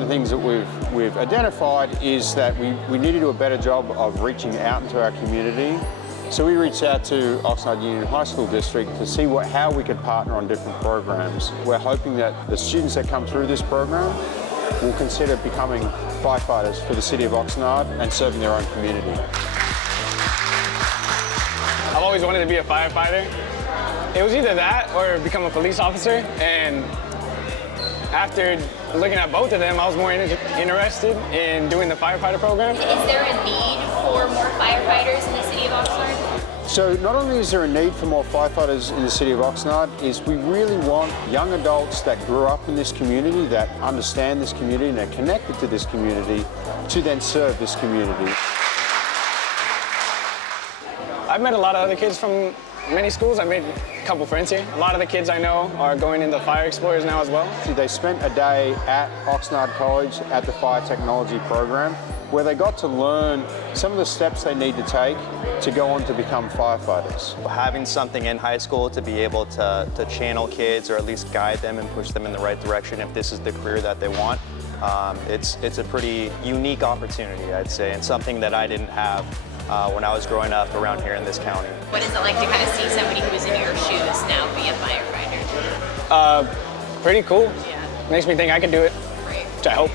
of the things that we've identified is that we need to do a better job of reaching out into our community. So we reached out to Oxnard Union High School District to see how we could partner on different programs. We're hoping that the students that come through this program will consider becoming firefighters for the city of Oxnard and serving their own community. I've always wanted to be a firefighter. It was either that or become a police officer, and after looking at both of them, I was more interested in doing the firefighter program. Is there a need for more firefighters in the city of Oxnard? So not only is there a need for more firefighters in the city of Oxnard, is we really want young adults that grew up in this community, that understand this community and are connected to this community, to then serve this community. I've met a lot of other kids from many schools. I've made a couple friends here. A lot of the kids I know are going into Fire Explorers now as well. They spent a day at Oxnard College at the Fire Technology program where they got to learn some of the steps they need to take to go on to become firefighters. Having something in high school to be able to channel kids or at least guide them and push them in the right direction if this is the career that they want, it's a pretty unique opportunity, I'd say, and something that I didn't have when I was growing up around here in this county. What is it like to kind of see somebody who was in your shoes now be a firefighter? Pretty cool. Yeah. Makes me think I can do it, Right. which I hope.